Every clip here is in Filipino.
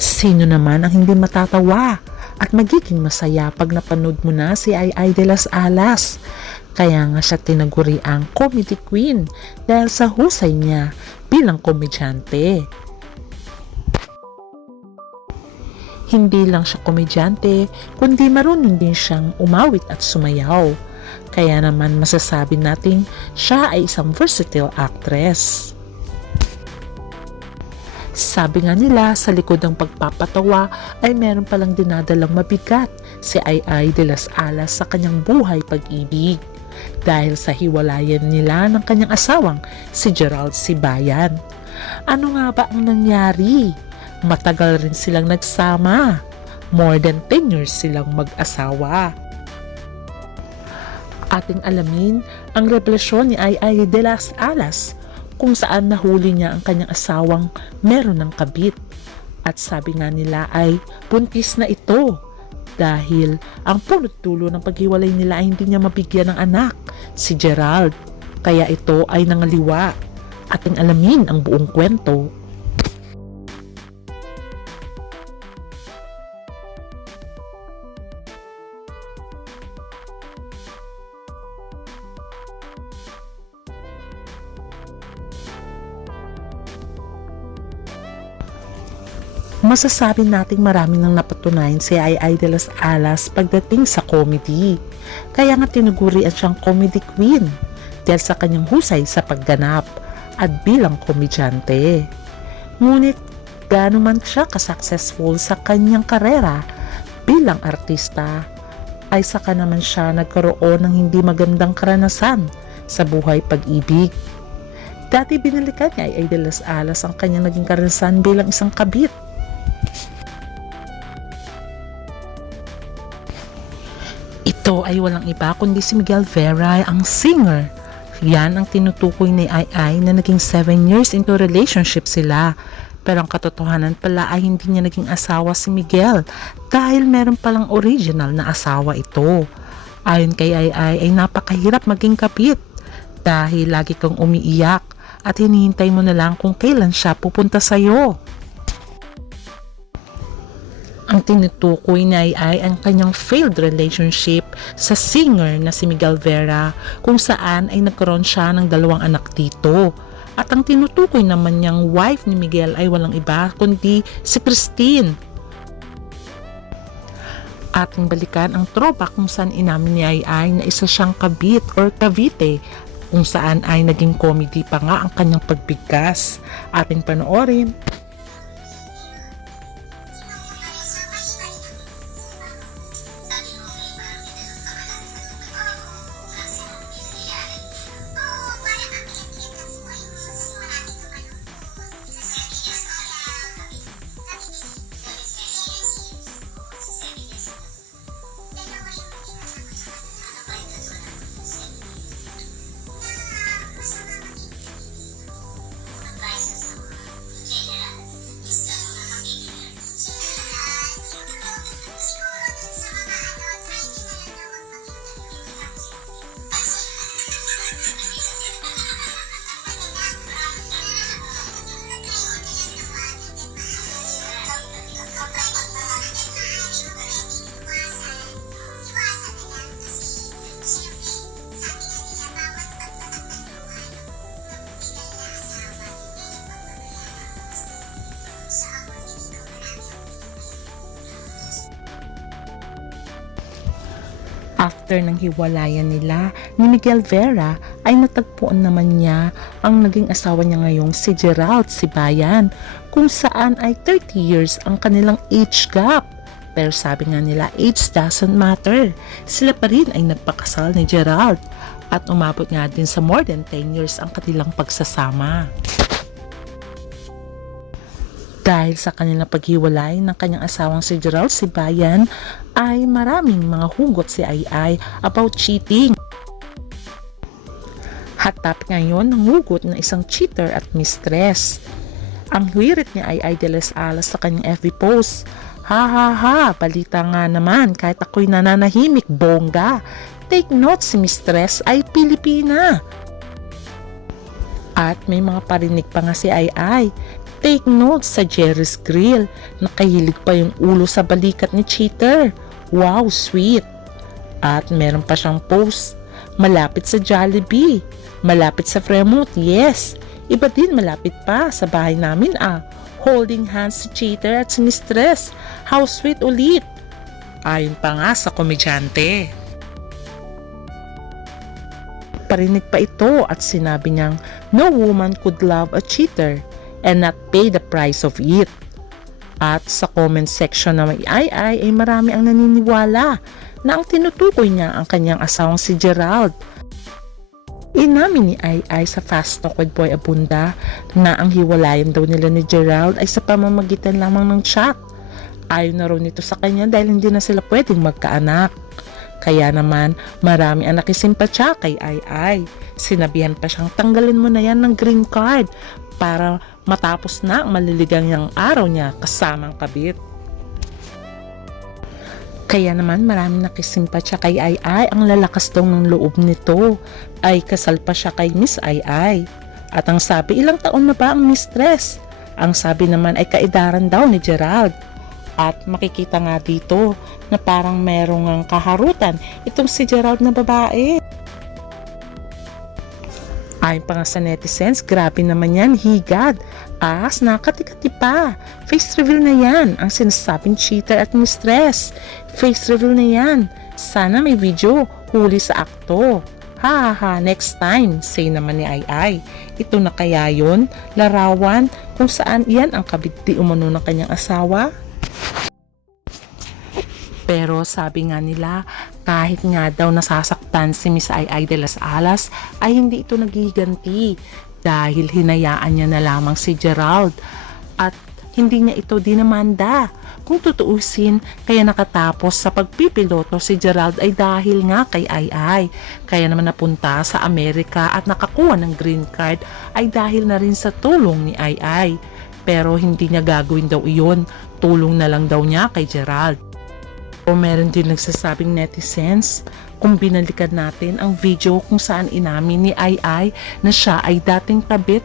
Sino naman ang hindi matatawa at magiging masaya pag napanood mo na si Ai de las Alas? Kaya nga siya tinaguri ang comedy queen dahil sa husay niya bilang komedyante. Hindi lang siya komedyante, kundi marunong din siyang umawit at sumayaw. Kaya naman masasabi nating siya ay isang versatile actress. Sabi nga nila, sa likod ng pagpapatawa ay meron palang dinadalang mabigat si Ai de las Alas sa kanyang buhay pag-ibig dahil sa hiwalayan nila ng kanyang asawang si Gerald Sibayan. Ano nga ba ang nangyari? Matagal rin silang nagsama. More than 10 years silang mag-asawa. Ating alamin ang revelasyon ni Ai de las Alas kung saan nahuli niya ang kanyang asawang meron ng kabit. At sabi nga nila ay buntis na ito dahil ang punot dulo ng paghiwalay nila ay hindi niya mabigyan ng anak, si Gerald. Kaya ito ay nangaliwa. Ating alamin ang buong kwento. Masasabi nating marami nang napatunayan si Ai de las Alas pagdating sa comedy. Kaya nga tinugurian siyang comedy queen dahil sa kanyang husay sa pagganap at bilang komedyante. Ngunit gaano man siya ka-successful sa kanyang karera bilang artista, ay saka naman siya nagkaroon ng hindi magandang karanasan sa buhay pag-ibig. Dati binalikan ni Ai de las Alas ang kanyang naging karanasan bilang isang kabit. Ito ay walang iba kundi si Miguel Vera, ang singer. Yan ang tinutukoy ni Ai na naging 7 years into relationship sila. Pero ang katotohanan pala ay hindi niya naging asawa si Miguel dahil meron palang original na asawa ito. Ayon kay Ai ay napakahirap maging kapit dahil lagi kang umiiyak at hinihintay mo na lang kung kailan siya pupunta sa'yo. Ang tinutukoy ni Ai ang kanyang failed relationship sa singer na si Miguel Vera kung saan ay nagkaroon siya ng 2 anak dito. At ang tinutukoy naman niyang wife ni Miguel ay walang iba kundi si Christine. Ating balikan ang throwback kung saan inamin ni Ai na isa siyang kabit or kavite kung saan ay naging comedy pa nga ang kanyang pagbigkas. Ating panoorin. After ng hiwalayan nila ni Miguel Vera ay natagpuan naman niya ang naging asawa niya ngayong si Gerald Sibayan kung saan ay 30 years ang kanilang age gap. Pero sabi nga nila, age doesn't matter. Sila pa rin ay nagpakasal ni Gerald at umabot nga din sa more than 10 years ang kanilang pagsasama. Dahil sa kanilang paghiwalay ng kanyang asawang si Gerald Sibayan ay maraming mga hugot si Ai about cheating. Hatap ngayon ng hugot ng isang cheater at mistress. Ang hirit ni Ai de las Alas sa kanyang FB post, "Ha ha ha, balita nga naman kahit ako'y nananahimik, bongga. Take note, si mistress ay Pilipina." At may mga parinig pa nga si Ai. Take note sa Jerry's Grill. Nakahilig pa yung ulo sa balikat ni Cheater. Wow, sweet. At meron pa siyang post. Malapit sa Jollibee. Malapit sa Fremont, yes. Iba din malapit pa sa bahay namin Holding hands si Cheater at si Mistress. How sweet ulit. Ayon pa nga sa komedyante. Parinig pa ito at sinabi niyang no woman could love a cheater and not pay the price of it. At sa comment section na may ay marami ang naniniwala na ang tinutukoy niya ang kanyang asawang si Gerald. Inamin ni Ai sa Fast Talk with Boy Abunda na ang hiwalayan daw nila ni Gerald ay sa pamamagitan lamang ng chat. Ayaw na raw nito sa kanya dahil hindi na sila pwedeng magkaanak. Kaya naman marami ang nakisimpatya kay Ai. Sinabihan pa siyang tanggalin mo na yan ng green card para matapos na ang maliligang araw niya kasamang kabit. Kaya naman maraming nakisimpatya kay Ai. Ang lalakas daw ng loob nito ay kasal pa siya kay Miss Ai. At ang sabi, ilang taon na ba ang mistress? Ang sabi naman ay kaedaran daw ni Gerald. At makikita nga dito na parang merong ang kaharutan itong si Gerald na babae. Ayon pa nga sa netizens, grabe naman yan, higad. Nakatikati pa. Face reveal na yan ang sinasabing cheater at mistress. Face reveal na yan. Sana may video huli sa akto. Next time, say naman ni Ai. Ito na kaya yun, larawan kung saan iyan ang kabigti umano ng kanyang asawa? Pero sabi nga nila, kahit nga daw nasasaktan si Miss Ai de las Alas, ay hindi ito nagiganti dahil hinayaan niya na lamang si Gerald at hindi niya ito dinamanda. Kung tutuusin, kaya nakatapos sa pagpipiloto si Gerald ay dahil nga kay Ai. Kaya naman napunta sa Amerika at nakakuha ng green card ay dahil na rin sa tulong ni Ai. Pero hindi niya gagawin daw iyon, tulong na lang daw niya kay Gerald. O meron din nagsasabing netizens kung binalikan natin ang video kung saan inamin ni Ai na siya ay dating kabit,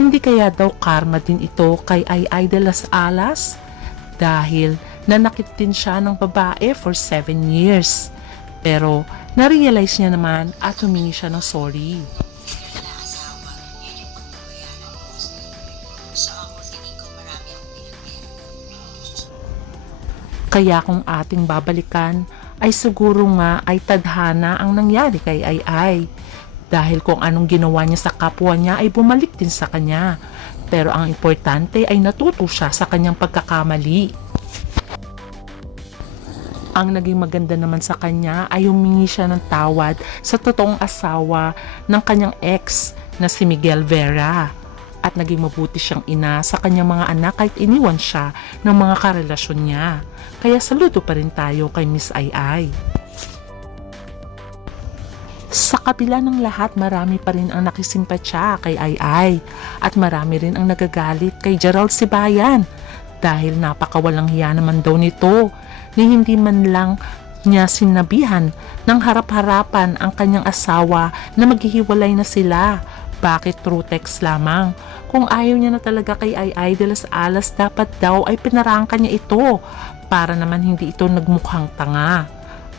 hindi kaya daw karma din ito kay Ai de las Alas? Dahil nanakit din siya ng babae for 7 years. Pero na-realize niya naman at humingi siya ng sorry. Kaya kung ating babalikan, ay siguro nga ay tadhana ang nangyari kay Ai. Dahil kung anong ginawa niya sa kapwa niya ay bumalik din sa kanya. Pero ang importante ay natuto siya sa kanyang pagkakamali. Ang naging maganda naman sa kanya ay humingi siya ng tawad sa totoong asawa ng kanyang ex na si Miguel Vera. At naging mabuti siyang ina sa kanyang mga anak kahit iniwan siya ng mga karelasyon niya. Kaya saludo pa rin tayo kay Miss Ai. Sa kabila ng lahat, marami pa rin ang nakisimpatya kay Ai. At marami rin ang nagagalit kay Gerald Sibayan. Dahil napakawalang hiya naman daw nito ni hindi man lang niya sinabihan ng harap-harapan ang kanyang asawa na maghihiwalay na sila. Bakit through text lamang? Kung ayaw niya na talaga kay Ai de las Alas, dapat daw ay pinarangka niya ito para naman hindi ito nagmukhang tanga.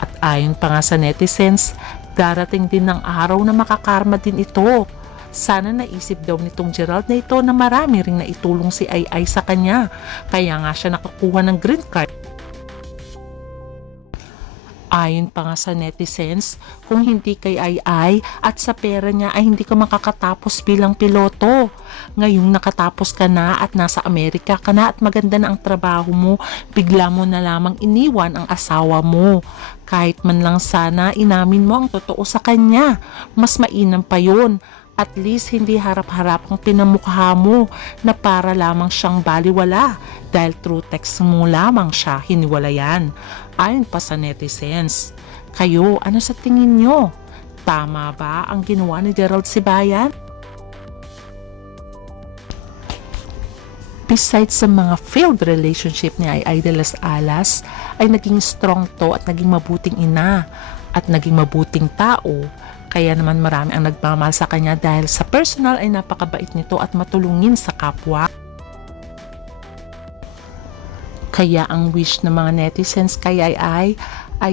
At ayon pa nga sa netizens, darating din ng araw na makakarma din ito. Sana naisip daw nitong Gerald na ito na marami ring naitulong si Ai sa kanya. Kaya nga siya nakakuha ng green card. Ayon pa nga sa netizens, kung hindi kay Ai at sa pera niya ay hindi ka makakatapos bilang piloto. Ngayong nakatapos ka na at nasa Amerika ka na at maganda na ang trabaho mo, bigla mo na lamang iniwan ang asawa mo. Kahit man lang sana inamin mo ang totoo sa kanya, mas mainam pa yun. At least hindi harap-harap ang pinamukha mo na para lamang siyang baliwala dahil through text mo lamang siya hiniwalayan. Ayon pa sa netizens, kayo, ano sa tingin nyo? Tama ba ang ginawa ni Gerald Sibayan? Besides sa mga failed relationship ni Ai de las Alas, ay naging strong to at naging mabuting ina at naging mabuting tao. Kaya naman marami ang nagmamahal sa kanya dahil sa personal ay napakabait nito at matulungin sa kapwa. Kaya ang wish ng mga netizens kay ay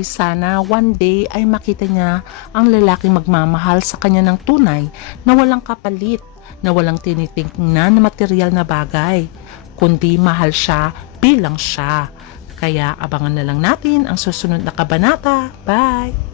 sana one day ay makita niya ang lalaking magmamahal sa kanya ng tunay na walang kapalit, na walang tinitingnan na material na bagay, kundi mahal siya bilang siya. Kaya abangan na lang natin ang susunod na kabanata. Bye!